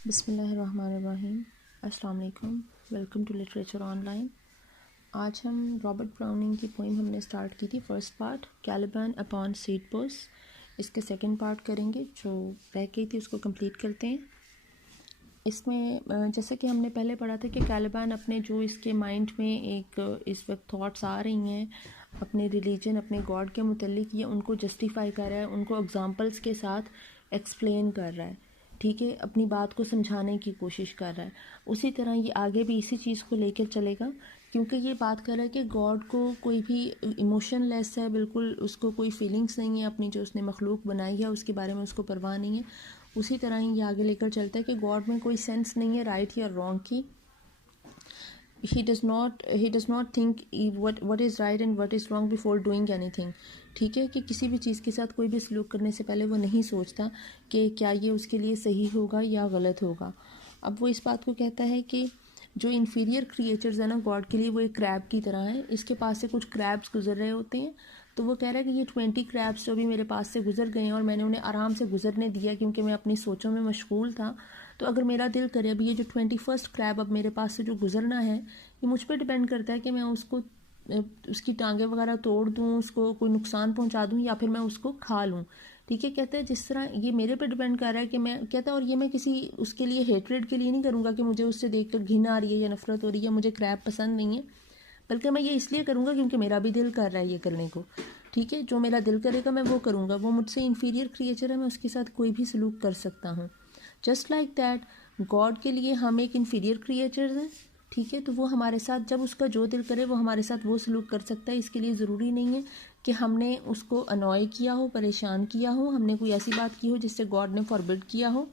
बिस्मिल्लाहिर्रहमानिर्रहीम। अस्सलाम वालेकुम। Welcome to literature online. आज हम रॉबर्ट ब्राउनिंग की पोइम हमने स्टार्ट की थी first part Caliban upon Setebos. इसके सेकंड पार्ट करेंगे, जो रह गई थी उसको कंप्लीट करते हैं। इसमें जैसे कि हमने पहले पढ़ा था कि कैलिबन अपने जो इसके माइंड में एक इस वक्त थॉट्स आ रही हैं अपने रिलीजन अपने गॉड के मुतल्लिक, ये उनको जस्टिफाई कर रहा है, उनको एग्जांपल्स के साथ एक्सप्लेन कर रहा है, ठीक है, अपनी बात को समझाने की कोशिश कर रहा है। उसी तरह ये आगे भी इसी चीज़ को लेकर चलेगा, क्योंकि ये बात कर रहा है कि गॉड को कोई भी इमोशनलेस है, बिल्कुल उसको कोई फीलिंग्स नहीं है, अपनी जो उसने मखलूक बनाई है उसके बारे में उसको परवाह नहीं है। उसी तरह ही ये आगे लेकर चलता है कि गॉड में कोई सेंस नहीं है राइट या रॉन्ग की। he does not think what is right and what is wrong before doing anything। ठीक है, कि किसी भी चीज़ के साथ कोई भी सलूक करने से पहले वो नहीं सोचता कि क्या ये उसके लिए सही होगा या गलत होगा। अब वो इस बात को कहता है कि जो इन्फीरियर क्रिएचर्स है ना गॉड के लिए, वो एक क्रैब की तरह है। इसके पास से कुछ क्रैब्स गुजर रहे होते हैं, तो वो कह रहा है कि ये 20 क्रैब्स जो भी मेरे पास से गुजर गए हैं और मैंने उन्हें आराम से गुजरने दिया क्योंकि मैं अपनी सोचों में मशगूल था। तो अगर मेरा दिल करे अभी ये जो 21st क्रैब अब मेरे पास से जो गुजरना है, ये मुझ पर डिपेंड करता है कि मैं उसको उसकी टांगें वगैरह तोड़ दूँ, उसको कोई नुकसान पहुंचा दूँ या फिर मैं उसको खा लूँ। ठीक है, कहते हैं जिस तरह ये मेरे पे डिपेंड कर रहा है कि मैं, कहता है, और ये मैं किसी उसके लिए हेट्रेड के लिए नहीं करूँगा कि मुझे उससे देखकर घिन आ रही है या नफरत हो रही है, मुझे क्रैब पसंद नहीं है, बल्कि मैं ये इसलिए करूँगा क्योंकि मेरा भी दिल कर रहा है ये करने को। ठीक है, जो मेरा दिल करेगा मैं वो करूँगा। वो मुझसे इन्फीरियर क्रिएचर है, मैं उसके साथ कोई भी सलूक कर सकता हूँ। जस्ट लाइक दैट गॉड के लिए हम एक इन्फीरियर क्रिएचर हैं। ठीक है, तो वो हमारे साथ जब उसका जो दिल करे वो हमारे साथ वो सलूक कर सकता है। इसके लिए ज़रूरी नहीं है कि हमने उसको अनॉय किया हो, परेशान किया हो, हमने कोई ऐसी बात की हो जिससे गॉड ने फॉरबिड किया हो,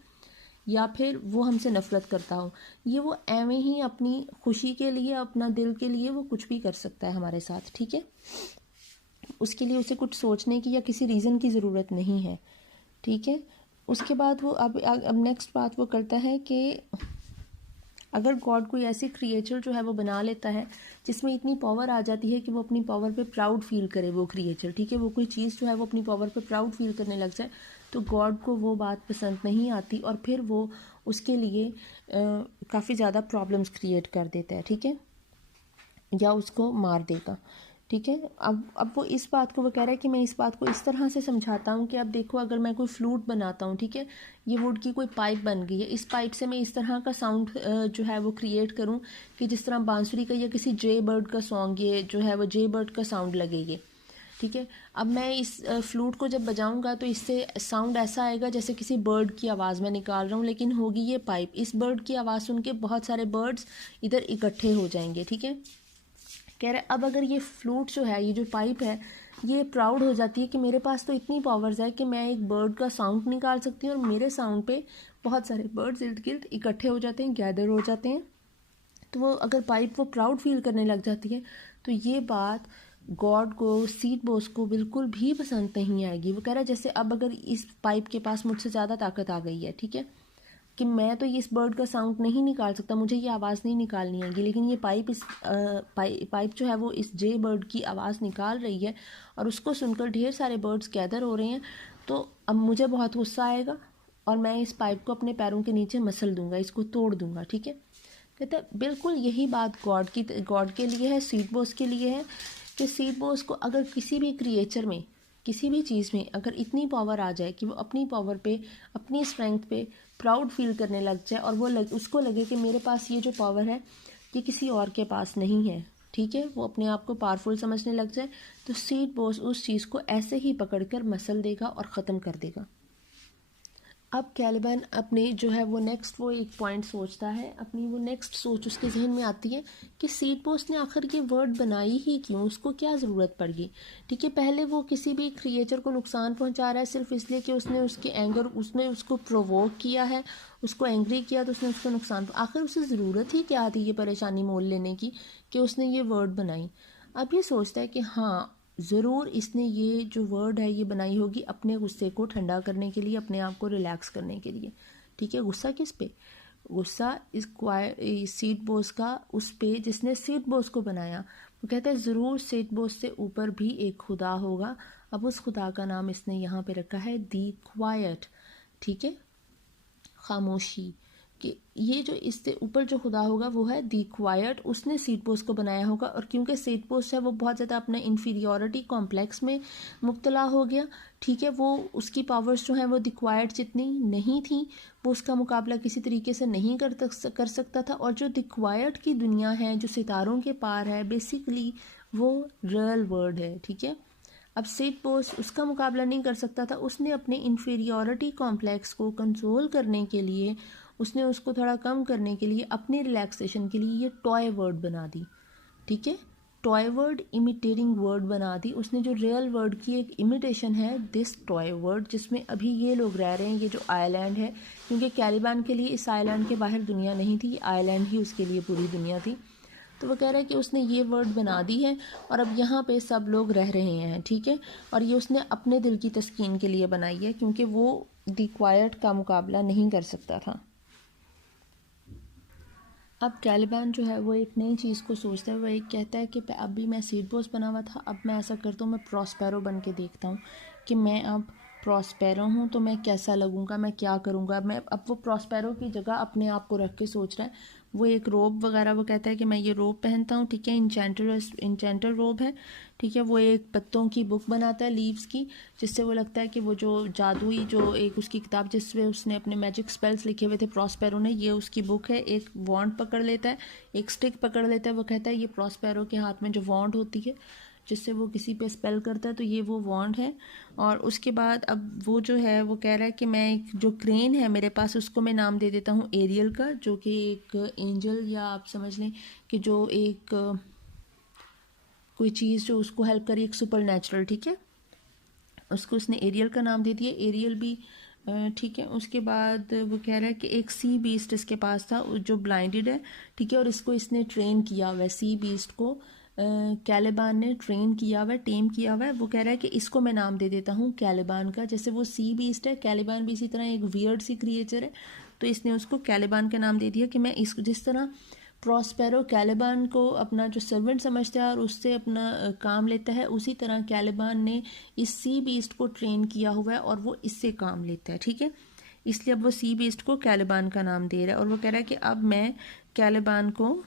या फिर वो हमसे नफ़रत करता हो। ये वो एवं ही अपनी खुशी के लिए, अपना दिल के लिए वो कुछ भी कर सकता है हमारे साथ। ठीक है, उसके लिए उसे कुछ सोचने की या किसी रीज़न की ज़रूरत नहीं है। ठीक है, उसके बाद वो अब नेक्स्ट बात वो करता है कि अगर गॉड कोई ऐसी क्रिएचर जो है वो बना लेता है जिसमें इतनी पावर आ जाती है कि वो अपनी पावर पे प्राउड फील करे वो क्रिएचर, ठीक है, वो कोई चीज़ जो है वो अपनी पावर पे प्राउड फील करने लग जाए, तो गॉड को वो बात पसंद नहीं आती और फिर वो उसके लिए काफ़ी ज़्यादा प्रॉब्लम्स क्रिएट कर देता है। ठीक है, या उसको मार देगा। ठीक है, अब वो इस बात को वो कह रहा है कि मैं इस बात को इस तरह से समझाता हूँ कि अब देखो, अगर मैं कोई फ्लूट बनाता हूँ, ठीक है, ये वुड की कोई पाइप बन गई है, इस पाइप से मैं इस तरह का साउंड जो है वो क्रिएट करूँ कि जिस तरह बांसुरी का या किसी जे बर्ड का सॉन्ग, ये जो है वो जे बर्ड का साउंड लगे ये। ठीक है, अब मैं इस फ्लूट को जब बजाऊंगा तो इससे साउंड ऐसा आएगा जैसे किसी बर्ड की आवाज़ मैं निकाल रहा हूँ, लेकिन होगी ये पाइप। इस बर्ड की आवाज़ सुन के बहुत सारे बर्ड्स इधर इकट्ठे हो जाएंगे। ठीक है, कह रहे अब अगर ये फ्लूट जो है, ये जो पाइप है, ये प्राउड हो जाती है कि मेरे पास तो इतनी पावर्स है कि मैं एक बर्ड का साउंड निकाल सकती हूँ और मेरे साउंड पे बहुत सारे बर्ड्स इर्द गिर्द इकट्ठे हो जाते हैं, गैदर हो जाते हैं। तो वो अगर पाइप वो प्राउड फील करने लग जाती है तो ये बात गॉड को, सीड बॉस को बिल्कुल भी पसंद नहीं आएगी। वो कह रहा है जैसे अब अगर इस पाइप के पास मुझसे ज़्यादा ताकत आ गई है, ठीक है, कि मैं तो इस बर्ड का साउंड नहीं निकाल सकता, मुझे ये आवाज़ नहीं निकालनी आएगी, लेकिन ये पाइप इस पाइप जो है वो इस जे बर्ड की आवाज़ निकाल रही है और उसको सुनकर ढेर सारे बर्ड्स गैदर हो रहे हैं, तो अब मुझे बहुत गुस्सा आएगा और मैं इस पाइप को अपने पैरों के नीचे मसल दूंगा, इसको तोड़ दूंगा। ठीक है, कहते बिल्कुल यही बात गॉड के लिए है, सीड बॉस के लिए है, कि सीड बॉस को अगर किसी भी क्रिएचर में, किसी भी चीज़ में अगर इतनी पावर आ जाए कि वो अपनी पावर पे, अपनी स्ट्रेंथ पे प्राउड फील करने लग जाए और वो उसको लगे कि मेरे पास ये जो पावर है ये किसी और के पास नहीं है, ठीक है, वो अपने आप को पावरफुल समझने लग जाए, तो सीड बॉस उस चीज़ को ऐसे ही पकड़कर मसल देगा और ख़त्म कर देगा। अब कैलिबन अपने जो है वो नेक्स्ट वो एक पॉइंट सोचता है, अपनी वो नेक्स्ट सोच उसके जहन में आती है कि सीड बॉस ने आखिर ये वर्ड बनाई ही क्यों, उसको क्या ज़रूरत पड़ गई। ठीक है, पहले वो किसी भी क्रिएचर को नुकसान पहुंचा रहा है सिर्फ इसलिए कि उसने उसके एंगर, उसने उसको प्रोवोक किया है, उसको एंग्री किया तो उसने उसको नुकसान, आखिर उसे ज़रूरत ही क्या थी ये परेशानी मोल लेने की कि उसने ये वर्ड बनाई। अब ये सोचता है कि हाँ, ज़रूर इसने ये जो वर्ड है ये बनाई होगी अपने गुस्से को ठंडा करने के लिए, अपने आप को रिलैक्स करने के लिए। ठीक है, गुस्सा किस पे? गुस्सा इस सीड बॉस का उस पे जिसने सीड बॉस को बनाया। वो कहता है ज़रूर सीड बॉस से ऊपर भी एक खुदा होगा। अब उस खुदा का नाम इसने यहाँ पे रखा है दी क्वाइट। ठीक है, खामोशी, कि ये जो इससे ऊपर जो खुदा होगा वो है दी क्वायट, उसने सीड पोस्ट को बनाया होगा। और क्योंकि सीड पोस्ट है वो बहुत ज़्यादा अपने इन्फीरियोरिटी कॉम्प्लेक्स में मुब्तला हो गया, ठीक है, वो उसकी पावर्स जो हैं वो दी क्वायट जितनी नहीं थी, वो उसका मुकाबला किसी तरीके से नहीं कर सकता था। और जो दी क्वायट की दुनिया है जो सितारों के पार है, बेसिकली वो रियल वर्ल्ड है, ठीक है। अब सीड पोस्ट उसका मुकाबला नहीं कर सकता था, उसने अपने इन्फीरियोरिटी कॉम्प्लेक्स को कंट्रोल करने के लिए, उसने उसको थोड़ा कम करने के लिए, अपने रिलैक्सेशन के लिए ये टॉय वर्ड बना दी, ठीक है, टॉय वर्ड इमिटेटिंग वर्ड बना दी उसने, जो रियल वर्ड की एक इमिटेशन है दिस टॉय वर्ड, जिसमें अभी ये लोग रह रहे हैं, ये जो आइलैंड है, क्योंकि कैलिबान के लिए इस आइलैंड के बाहर दुनिया नहीं थी, आइलैंड ही उसके लिए पूरी दुनिया थी। तो वो कह रहा है कि उसने ये वर्ड बना दी है और अब यहाँ पे सब लोग रह रहे हैं, ठीक है, और ये उसने अपने दिल की तस्कीन के लिए बनाई है, क्योंकि वो दी क्वायट का मुकाबला नहीं कर सकता था। अब कैलिबान जो है वो एक नई चीज़ को सोचता है, वो एक कहता है कि अभी मैं सीड पोस्ट बना हुआ था, अब मैं ऐसा करता हूँ, मैं प्रॉस्पेरो बन के देखता हूँ कि मैं अब प्रॉस्पेरो हूँ तो मैं कैसा लगूँगा, मैं क्या करूँगा। मैं अब वो प्रॉस्पेरो की जगह अपने आप को रख के सोच रहा है। वो एक रोब वगैरह, वो कहता है कि मैं ये रोब पहनता हूँ, ठीक है, इंचेंटर रोब है, ठीक है। वो एक पत्तों की बुक बनाता है, लीव्स की, जिससे वो लगता है कि वो जो जादुई जो एक उसकी किताब जिसमें उसने अपने मैजिक स्पेल्स लिखे हुए थे प्रॉस्पेरो ने, ये उसकी बुक है। एक वॉन्ड पकड़ लेता है, एक स्टिक पकड़ लेता है, वो कहता है ये प्रॉस्पेरो के हाथ में जो वॉन्ड होती है जिससे वो किसी पे स्पेल करता है, तो ये वो वॉन्ड है। और उसके बाद अब वो जो है वो कह रहा है कि मैं एक जो क्रेन है मेरे पास उसको मैं नाम दे देता हूँ एरियल का, जो कि एक एंजल, या आप समझ लें कि जो एक कोई चीज़ जो उसको हेल्प करी, एक सुपर नेचुरल, ठीक है, उसको उसने एरियल का नाम दे दिया, एरियल भी, ठीक है। उसके बाद वो कह रहा है कि एक सी बीस्ट इसके पास था जो ब्लाइंडेड है, ठीक है, और इसको इसने ट्रेन किया हुआ है, सी बीस्ट को कैलिबान ने ट्रेन किया हुआ है, टेम किया हुआ है। वो कह रहा है कि इसको मैं नाम दे देता हूँ कैलिबान का, जैसे वो सी बीस्ट है, कैलिबान भी इसी तरह एक वियर्ड सी क्रिएचर है, तो इसने उसको कैलिबान का नाम दे दिया कि मैं इस जिस तरह प्रॉस्पेरो कैलिबान को अपना जो सर्वेंट समझता है और उससे अपना काम लेता है, उसी तरह कैलिबान ने इस सी बीस्ट को ट्रेन किया हुआ है और वो इससे काम लेता है, ठीक है। इसलिए अब वो सी बीस्ट को कैलिबान का नाम दे रहा है और वो कह रहा है कि अब मैं कैलिबान को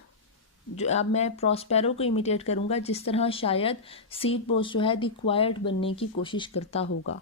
अब मैं प्रॉस्पेरो को इमिटेट करूँगा, जिस तरह शायद सीड पोस्ट जो है दी क्वायट बनने की कोशिश करता होगा।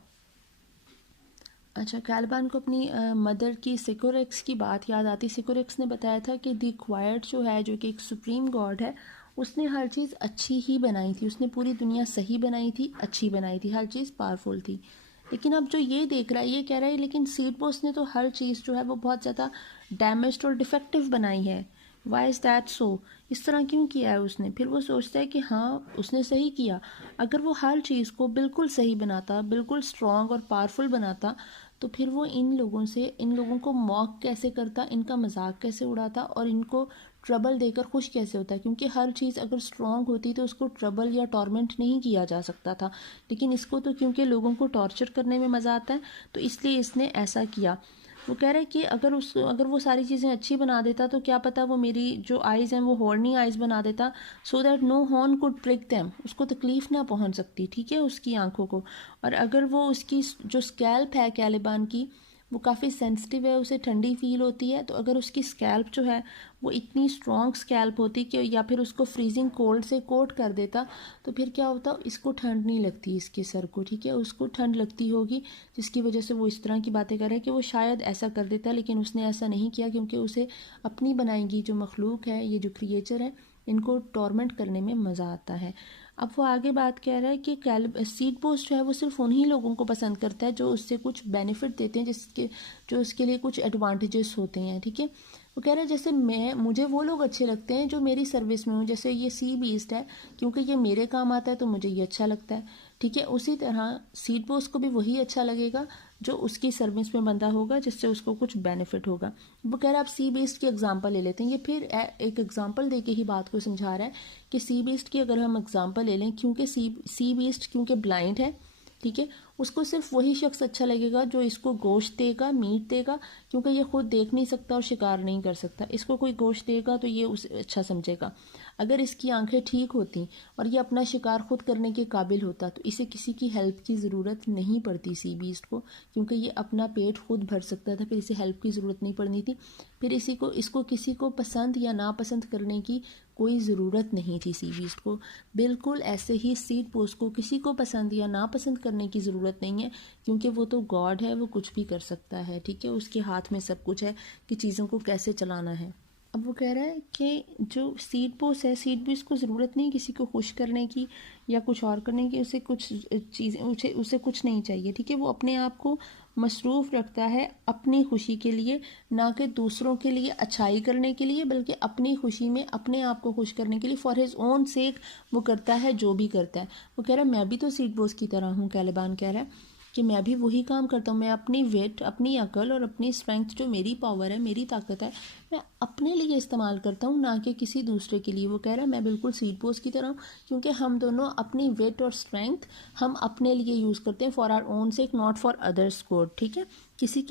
अच्छा, कैलिबान को अपनी मदर की सिकोरेक्स की बात याद आती। सिकोरेक्स ने बताया था कि दी क्वायट जो है, जो कि एक सुप्रीम गॉड है, उसने हर चीज़ अच्छी ही बनाई थी, उसने पूरी दुनिया सही बनाई थी, अच्छी बनाई थी, हर चीज़ पावरफुल थी। लेकिन अब जो ये देख रहा है, ये कह रहा है लेकिन सीड पोस्ट ने तो हर चीज़ जो है वो बहुत ज़्यादा डैमेज्ड और डिफेक्टिव बनाई है। Why is that so? इस तरह क्यों किया है उसने? फिर वो सोचता है कि हाँ, उसने सही किया। अगर वो हर चीज़ को बिल्कुल सही बनाता, बिल्कुल स्ट्रॉन्ग और पावरफुल बनाता, तो फिर वो इन लोगों को मॉक कैसे करता, इनका मजाक कैसे उड़ाता और इनको ट्रबल देकर खुश कैसे होता है? क्योंकि हर चीज़ अगर स्ट्रॉन्ग होती तो उसको ट्रबल या टॉर्मेंट नहीं किया जा सकता था, लेकिन इसको तो क्योंकि लोगों को टॉर्चर करने में मज़ा आता है, तो इसलिए इसने ऐसा किया। वो कह रहा है कि अगर वो सारी चीज़ें अच्छी बना देता तो क्या पता वो मेरी जो आइज़ हैं वो हॉर्नी आइज़ बना देता, so that no horn could prick them, उसको तकलीफ़ ना पहुंच सकती, ठीक है, उसकी आंखों को। और अगर वो उसकी जो स्कैल्प है कैलिबान की, वो काफ़ी सेंसिटिव है, उसे ठंडी फील होती है, तो अगर उसकी स्कैल्प जो है वो इतनी स्ट्रॉन्ग स्कैल्प होती कि या फिर उसको फ्रीजिंग कोल्ड से कोट कर देता, तो फिर क्या होता, इसको ठंड नहीं लगती, इसके सर को, ठीक है, उसको ठंड लगती होगी, जिसकी वजह से वो इस तरह की बातें कर रहा है कि वो शायद ऐसा कर देता, लेकिन उसने ऐसा नहीं किया, क्योंकि उसे अपनी बनाएगी जो मखलूक है, ये जो क्रिएचर है, इनको टॉर्मेंट करने में मज़ा आता है। अब वो आगे बात कह रहा है कि सीड पोस्ट जो है वो सिर्फ उन्हीं लोगों को पसंद करता है जो उससे कुछ बेनिफिट देते हैं, जो उसके लिए कुछ एडवांटेजेस होते हैं, ठीक है। वो कह रहा है जैसे मुझे वो लोग अच्छे लगते हैं जो मेरी सर्विस में हूँ, जैसे ये सी बीस्ट है, क्योंकि ये मेरे काम आता है तो मुझे ये अच्छा लगता है, ठीक है। उसी तरह सीड पोस्ट को भी वही अच्छा लगेगा जो उसकी सर्विस में बंदा होगा, जिससे उसको कुछ बेनिफिट होगा। वो कह रहा है आप सी बीस्ट की एग्जांपल ले लेते हैं। ये फिर एक एग्जांपल देके ही बात को समझा रहा है कि सी बीस्ट की अगर हम एग्जांपल ले लें, क्योंकि सी बीस्ट क्योंकि ब्लाइंड है, ठीक है, उसको सिर्फ वही शख्स अच्छा लगेगा जो इसको गोश्त देगा, मीट देगा, क्योंकि ये खुद देख नहीं सकता और शिकार नहीं कर सकता। इसको कोई गोश्त देगा तो ये उसे अच्छा समझेगा। अगर इसकी आंखें ठीक होती और ये अपना शिकार खुद करने के काबिल होता तो इसे किसी की हेल्प की ज़रूरत नहीं पड़ती सी बीस्ट को, क्योंकि ये अपना पेट खुद भर सकता था, फिर इसे हेल्प की ज़रूरत नहीं पड़नी थी। फिर इसको किसी को पसंद या नापसंद करने की कोई ज़रूरत नहीं थी सी बीस्ट को। बिल्कुल ऐसे ही सीड पोस्ट को किसी को पसंद या नापसंद करने की ज़रूरत नहीं है, क्योंकि वो तो गॉड है, वो कुछ भी कर सकता है, ठीक है। उसके हाथ में सब कुछ है कि चीज़ों को कैसे चलाना है। अब वो कह रहा है कि जो सीड पोस्ट है, सीड पोस्ट को ज़रूरत नहीं किसी को खुश करने की या कुछ और करने की, उसे कुछ चीज़ें उसे कुछ नहीं चाहिए, ठीक है। वो अपने आप को मसरूफ़ रखता है अपनी खुशी के लिए, ना कि दूसरों के लिए अच्छाई करने के लिए, बल्कि अपनी खुशी में अपने आप को खुश करने के लिए, फॉर हिज ओन सेक वो करता है जो भी करता है। वो कह रहा है मैं भी तो सीड पोस्ट की तरह हूँ। कैलिबान कह रहा है कि मैं भी वही काम करता हूँ। मैं अपनी वेट, अपनी अकल और अपनी स्ट्रेंथ, जो मेरी पावर है, मेरी ताकत है, मैं अपने लिए इस्तेमाल करता हूँ, ना कि किसी दूसरे के लिए। वो कह रहा है मैं बिल्कुल सीड पोस्ट की तरह हूँ, क्योंकि हम दोनों अपनी वेट और स्ट्रेंथ हम अपने लिए यूज़ करते हैं, for our own sake, not for others good, ठीक है।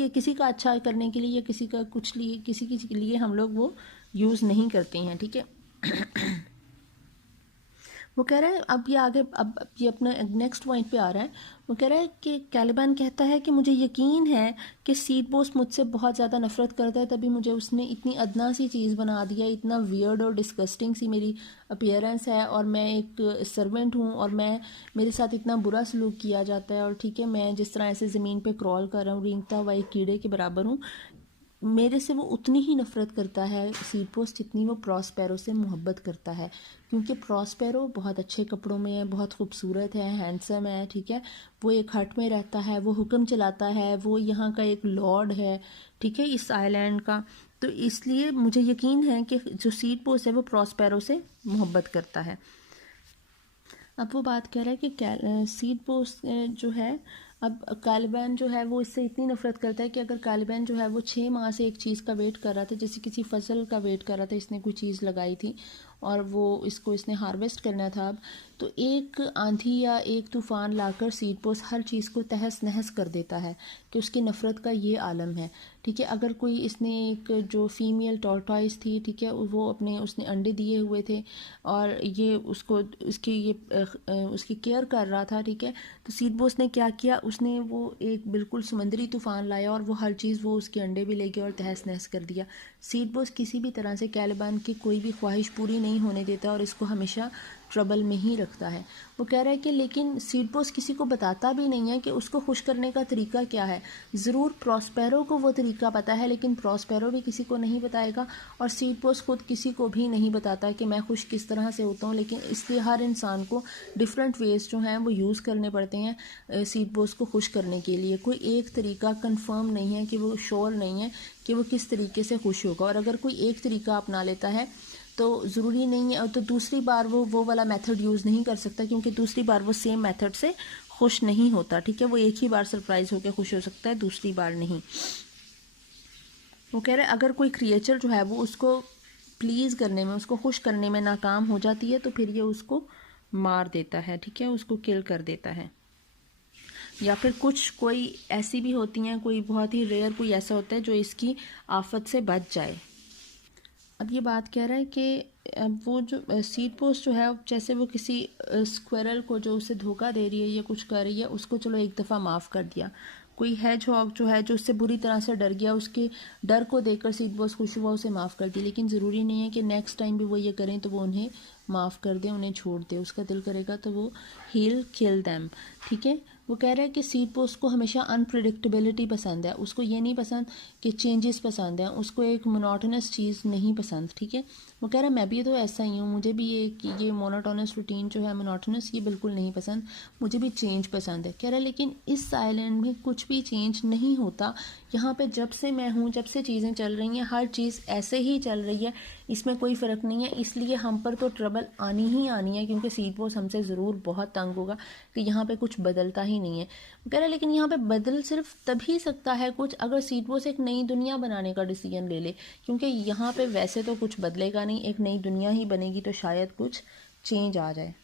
किसी का अच्छा करने के लिए या किसी के लिए हम लोग वो यूज़ नहीं करते हैं, ठीक है। वो कह रहा है अब ये आगे, अब ये अपना नेक्स्ट पॉइंट पे आ रहा है। वो कह रहा है कि कैलिबान कहता है कि मुझे यकीन है कि सीड पोस्ट मुझसे बहुत ज़्यादा नफरत करता है, तभी मुझे उसने इतनी अदना सी चीज़ बना दिया, इतना वियर्ड और डिस्गस्टिंग सी मेरी अपीयरेंस है, और मैं एक सर्वेंट हूँ और मेरे साथ इतना बुरा सलूक किया जाता है, और ठीक है, मैं जिस तरह ऐसे ज़मीन पे क्रॉल कर रहा हूँ, रेंगता हुआ एक कीड़े के बराबर हूँ। मेरे से वो उतनी ही नफ़रत करता है सीड पोस्ट जितनी वो प्रॉस्पेरो से मोहब्बत करता है, क्योंकि प्रॉस्पेरो बहुत अच्छे कपड़ों में है, बहुत खूबसूरत है, हैंडसम है, ठीक है। वो एक हट में रहता है, वो हुक्म चलाता है, वो यहाँ का एक लॉर्ड है, ठीक है, इस आइलैंड का। तो इसलिए मुझे यकीन है कि जो सीड पोस्ट है वो प्रॉस्पेरो से मोहब्बत करता है। अब वो बात कह रहा है कि सीड पोस्ट जो है, अब कैलिबान जो है वो इससे इतनी नफरत करता है कि अगर कैलिबान जो है वो 6 माह से एक चीज़ का वेट कर रहा था, जैसे किसी फसल का वेट कर रहा था, इसने कोई चीज़ लगाई थी और वो इसने हार्वेस्ट करना था अब, तो एक आंधी या एक तूफ़ान लाकर सीड पोस्ट हर चीज़ को तहस नहस कर देता है, कि उसकी नफ़रत का ये आलम है, ठीक है। अगर कोई इसने एक जो फीमेल टॉर्टॉइस थी, ठीक है, उसने अंडे दिए हुए थे और ये उसकी केयर कर रहा था, ठीक है, तो सीड पोस्ट ने क्या किया, उसने वो एक बिल्कुल समुद्री तूफ़ान लाया और वो हर चीज़, वो उसके अंडे भी ले गया और तहस नहस कर दिया। सीड पोस्ट किसी भी तरह से कैलिबान की कोई भी ख्वाहिश पूरी नहीं होने देता और इसको हमेशा ट्रबल में ही रखता है। वो कह रहा है कि लेकिन सीड पोस्ट किसी को बताता भी नहीं है कि उसको खुश करने का तरीका क्या है। ज़रूर प्रॉस्पेरो को वो तरीका पता है, लेकिन प्रॉस्पेरो भी किसी को नहीं बताएगा, और सीड पोस्ट खुद किसी को भी नहीं बताता कि मैं खुश किस तरह से होता हूँ। लेकिन इसलिए हर इंसान को डिफरेंट वेज जो हैं वो यूज़ करने पड़ते हैं सीड पोस्ट को खुश करने के लिए। कोई एक तरीका कंफर्म नहीं है, कि वो श्योर नहीं है कि वो किस तरीके से खुश होगा, और अगर कोई एक तरीका अपना लेता है तो ज़रूरी नहीं है, और तो दूसरी बार वो वाला मेथड यूज़ नहीं कर सकता, क्योंकि दूसरी बार वो सेम मेथड से खुश नहीं होता, ठीक है। वो एक ही बार सरप्राइज़ होकर खुश हो सकता है, दूसरी बार नहीं। वो कह रहे हैं अगर कोई क्रिएचर जो है वो उसको प्लीज़ करने में, उसको खुश करने में नाकाम हो जाती है, तो फिर ये उसको मार देता है, ठीक है, उसको किल कर देता है। या फिर कोई ऐसी भी होती हैं, कोई बहुत ही रेयर कोई ऐसा होता है जो इसकी आफत से बच जाए। अब ये बात कह रहा है कि वो जो सीड पोस्ट जो है, जैसे वो किसी स्क्वेरल को जो उसे धोखा दे रही है या कुछ कर रही है, उसको चलो एक दफ़ा माफ़ कर दिया। कोई हैजहॉग जो है, जो उससे बुरी तरह से डर गया, उसके डर को देखकर सीड पोस्ट खुश हुआ, उसे माफ़ कर दिया। लेकिन ज़रूरी नहीं है कि नेक्स्ट टाइम भी वो ये करें तो वो उन्हें माफ़ कर दे, उन्हें छोड़ दे। उसका दिल करेगा तो वो हील किल दैम, ठीक है। वो कह रहा है कि सीड पोस्ट को हमेशा अनप्रिडिक्टेबिलिटी पसंद है, उसको ये नहीं पसंद कि चेंजेस पसंद हैं, उसको एक मोनोटोनस चीज़ नहीं पसंद, ठीक है। वो कह रहा है मैं भी तो ऐसा ही हूँ, मुझे भी ये मोनोटोनस रूटीन जो है, मोनोटोनस, ये बिल्कुल नहीं पसंद, मुझे भी चेंज पसंद है। कह रहा है लेकिन इस आइलैंड में कुछ भी चेंज नहीं होता, यहाँ पे जब से मैं हूँ, जब से चीज़ें चल रही हैं, हर चीज़ ऐसे ही चल रही है, इसमें कोई फ़र्क नहीं है। इसलिए हम पर तो ट्रबल आनी ही आनी है, क्योंकि सीड पोस्ट हमसे ज़रूर बहुत तंग होगा कि यहाँ पे कुछ बदलता ही नहीं है। वो कह रहा है लेकिन यहाँ पे बदल सिर्फ तभी सकता है कुछ, अगर सीड पोस्ट एक नई दुनिया बनाने का डिसीजन ले ले, क्योंकि यहाँ पे वैसे तो कुछ बदलेगा नहीं, एक नई दुनिया ही बनेगी तो शायद कुछ चेंज आ जाए।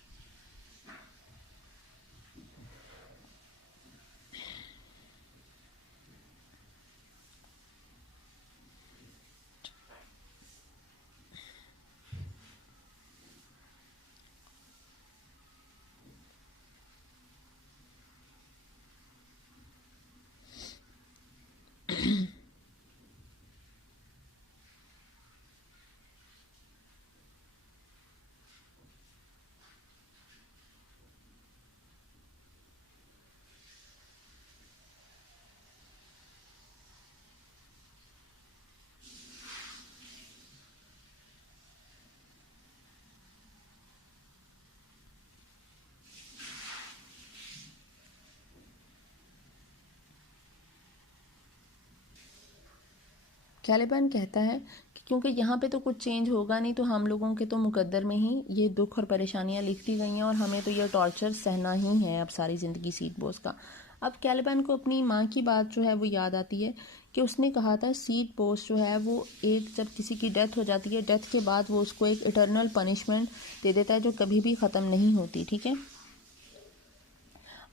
कैलिबन कहता है कि क्योंकि यहाँ पे तो कुछ चेंज होगा नहीं, तो हम लोगों के तो मुकद्दर में ही ये दुख और परेशानियाँ लिख दी गई हैं और हमें तो ये टॉर्चर सहना ही है अब सारी ज़िंदगी सीड बॉस का। अब कैलिबन को अपनी माँ की बात जो है वो याद आती है कि उसने कहा था सीड बॉस जो है वो एक, जब किसी की डेथ हो जाती है, डेथ के बाद वो उसको एक इटर्नल पनिशमेंट दे देता है जो कभी भी ख़त्म नहीं होती, ठीक है।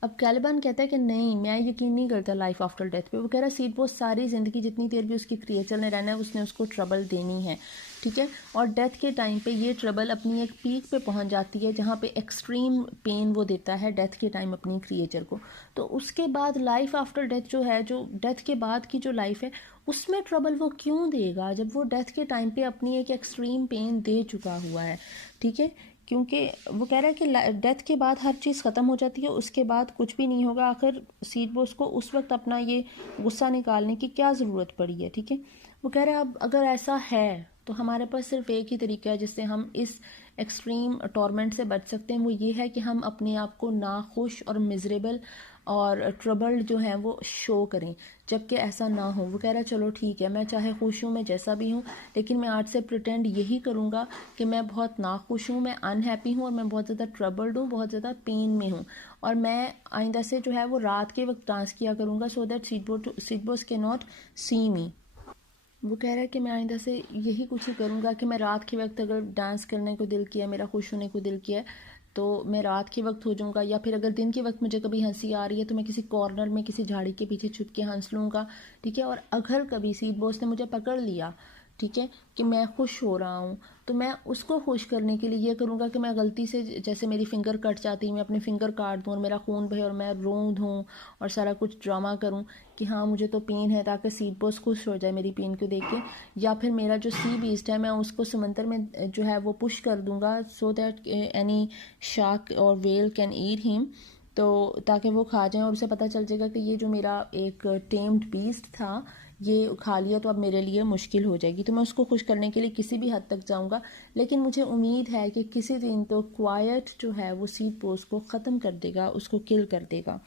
अब कैलिबन कहता है कि नहीं, मैं यकीन नहीं करता लाइफ आफ्टर डेथ पे। वो कह रहा है सीड बॉस सारी ज़िंदगी जितनी देर भी उसकी क्रिएचर ने रहना है उसने उसको ट्रबल देनी है, ठीक है। और डेथ के टाइम पे ये ट्रबल अपनी एक पीक पे पहुंच जाती है जहाँ पे एक्सट्रीम पेन वो देता है डेथ के टाइम अपनी क्रिएचर को। तो उसके बाद लाइफ आफ्टर डेथ जो है, जो डेथ के बाद की जो लाइफ है उसमें ट्रबल वो क्यों देगा जब वो डेथ के टाइम पे अपनी एक एक्सट्रीम पेन दे चुका हुआ है, ठीक है। क्योंकि वो कह रहा है कि डेथ के बाद हर चीज़ ख़त्म हो जाती है, उसके बाद कुछ भी नहीं होगा। आखिर सीड बॉस को उस वक्त अपना ये गुस्सा निकालने की क्या ज़रूरत पड़ी है, ठीक है। वो कह रहा है अब अगर ऐसा है तो हमारे पास सिर्फ एक ही तरीका है जिससे हम इस एक्सट्रीम टॉर्मेंट से बच सकते हैं, वो ये है कि हम अपने आप को नाखुश और मिजरेबल और ट्रबल्ड जो है वो शो करें, जबकि ऐसा ना हो। वो कह रहा है चलो ठीक है, मैं चाहे खुश हूँ, मैं जैसा भी हूँ, लेकिन मैं आज से प्रिटेंड यही करूँगा कि मैं बहुत नाखुश हूँ, मैं अनहैप्पी हूँ और मैं बहुत ज़्यादा ट्रबल्ड हूँ, बहुत ज़्यादा पेन में हूँ। और मैं आइंदा से जो है वो रात के वक्त डांस किया करूँगा so that seed boss cannot see me. वो कह रहा है कि मैं आइंदा से यही कुछ ही करूँगा कि मैं रात के वक्त अगर डांस करने को दिल किया, मेरा खुश होने को दिल किया, तो मैं रात के वक्त हो जाऊँगा, या फिर अगर दिन के वक्त मुझे कभी हंसी आ रही है तो मैं किसी कॉर्नर में किसी झाड़ी के पीछे छुप के हंस लूँगा, ठीक है। और अगर कभी सीड बॉस ने मुझे पकड़ लिया, ठीक है, कि मैं खुश हो रहा हूँ, तो मैं उसको खुश करने के लिए ये करूँगा कि मैं गलती से, जैसे मेरी फिंगर कट जाती, मैं अपने फिंगर काट दूँ और मेरा खून बहे और मैं रोऊँ धूँ और सारा कुछ ड्रामा करूँ कि हाँ मुझे तो पेन है, ताकि सीड बॉस खुश हो जाए मेरी पेन को देख के। या फिर मेरा जो सी बीस्ट है मैं उसको समंदर में जो है वो पुश कर दूँगा सो दैट एनी शार्क और वेल कैन ईट हिम, तो ताकि वो खा जाए और उसे पता चल जाएगा कि ये जो मेरा एक टेम्ड बीस्ट था ये खा लिया तो अब मेरे लिए मुश्किल हो जाएगी। तो मैं उसको खुश करने के लिए किसी भी हद तक जाऊंगा, लेकिन मुझे उम्मीद है कि किसी दिन तो क्वाइट जो है वो सीड बॉस को ख़त्म कर देगा, उसको किल कर देगा।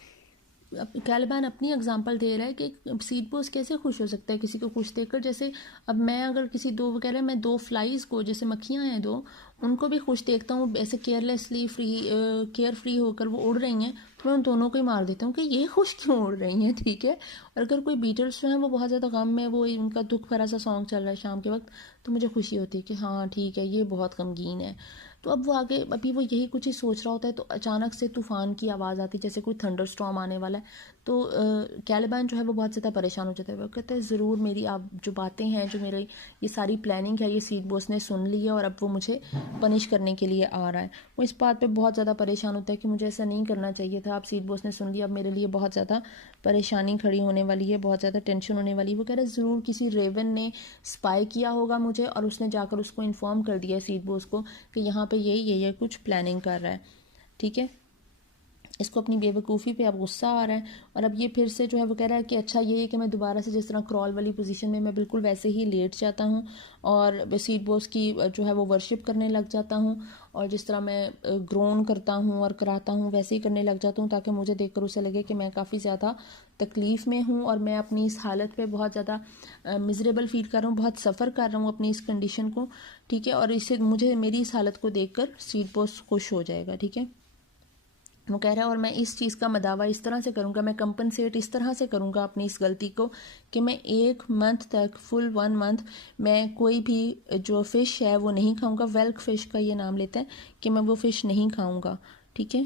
अब कैलिबन अपनी एग्जांपल दे रहा है कि सीड बॉस कैसे खुश हो सकता है किसी को खुश देखकर। जैसे अब मैं अगर किसी दो, वो कह रहा है मैं दो फ्लाइज को, जैसे मक्खियाँ हैं दो, उनको भी खुश देखता हूँ ऐसे केयरलेसली केयर फ्री होकर वो उड़ रही हैं, तो मैं उन दोनों को ही मार देता हूँ कि ये खुश क्यों उड़ रही हैं, ठीक है। और अगर कोई बीटल्स जो हैं वो बहुत ज़्यादा गम में, वो उनका दुख भरा सा सॉन्ग चल रहा है शाम के वक्त, तो मुझे खुशी होती है कि हाँ ठीक है ये बहुत गमगीन है। तो अब वो आगे, अभी वो यही कुछ ही सोच रहा होता है तो अचानक से तूफान की आवाज़ आती है जैसे कोई थंडर स्टॉर्म आने वाला है। तो कैलिबन जो है वो बहुत ज़्यादा परेशान हो जाता है। वो कहता है ज़रूर मेरी आप जो बातें हैं, जो मेरी ये सारी प्लानिंग है, ये सीड बॉस ने सुन ली है और अब वो मुझे पनिश करने के लिए आ रहा है। वो इस बात पे बहुत ज़्यादा परेशान होता है कि मुझे ऐसा नहीं करना चाहिए था, अब सीड बॉस ने सुन लिया, अब मेरे लिए बहुत ज़्यादा परेशानी खड़ी होने वाली है, बहुत ज़्यादा टेंशन होने वाली है। वो कह रहा है ज़रूर किसी रेवन ने स्पाई किया होगा मुझे और उसने जाकर उसको इन्फॉर्म कर दिया सीड बॉस को कि यहाँ पे ये कुछ प्लानिंग कर रहा है, ठीक है। इसको अपनी बेवकूफ़ी पे अब गुस्सा आ रहा है और अब ये फिर से जो है वो कह रहा है कि अच्छा ये है कि मैं दोबारा से जिस तरह क्रॉल वाली पोजीशन में मैं बिल्कुल वैसे ही लेट जाता हूँ और सीड बॉस की जो है वो वर्शिप करने लग जाता हूँ, और जिस तरह मैं ग्रोन करता हूँ और कराता हूँ वैसे ही करने लग जाता हूँ, ताकि मुझे देखकर उसे लगे कि मैं काफ़ी ज़्यादा तकलीफ़ में हूँ और मैं अपनी इस हालत पे बहुत ज़्यादा मिजरेबल फील कर रहा हूँ, बहुत सफ़र कर रहा हूँ अपनी इस कंडीशन को, ठीक है। और इससे मुझे मेरी इस हालत को देखकर सीड बॉस खुश हो जाएगा, ठीक है। वो कह रहा है और मैं इस चीज़ का मदावा इस तरह से करूँगा, मैं कंपनसेट इस तरह से करूँगा अपनी इस गलती को कि मैं 1 मंथ तक, फुल 1 मंथ मैं कोई भी जो फ़िश है वो नहीं खाऊँगा। वेल्क फ़िश का ये नाम लेते हैं कि मैं वो फ़िश नहीं खाऊँगा, ठीक है,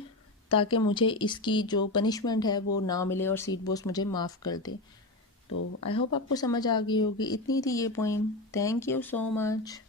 ताकि मुझे इसकी जो पनिशमेंट है वो ना मिले और सीड बॉस मुझे माफ़ कर दे। तो आई होप आपको समझ आ गई होगी। इतनी थी ये poem. Thank you so much.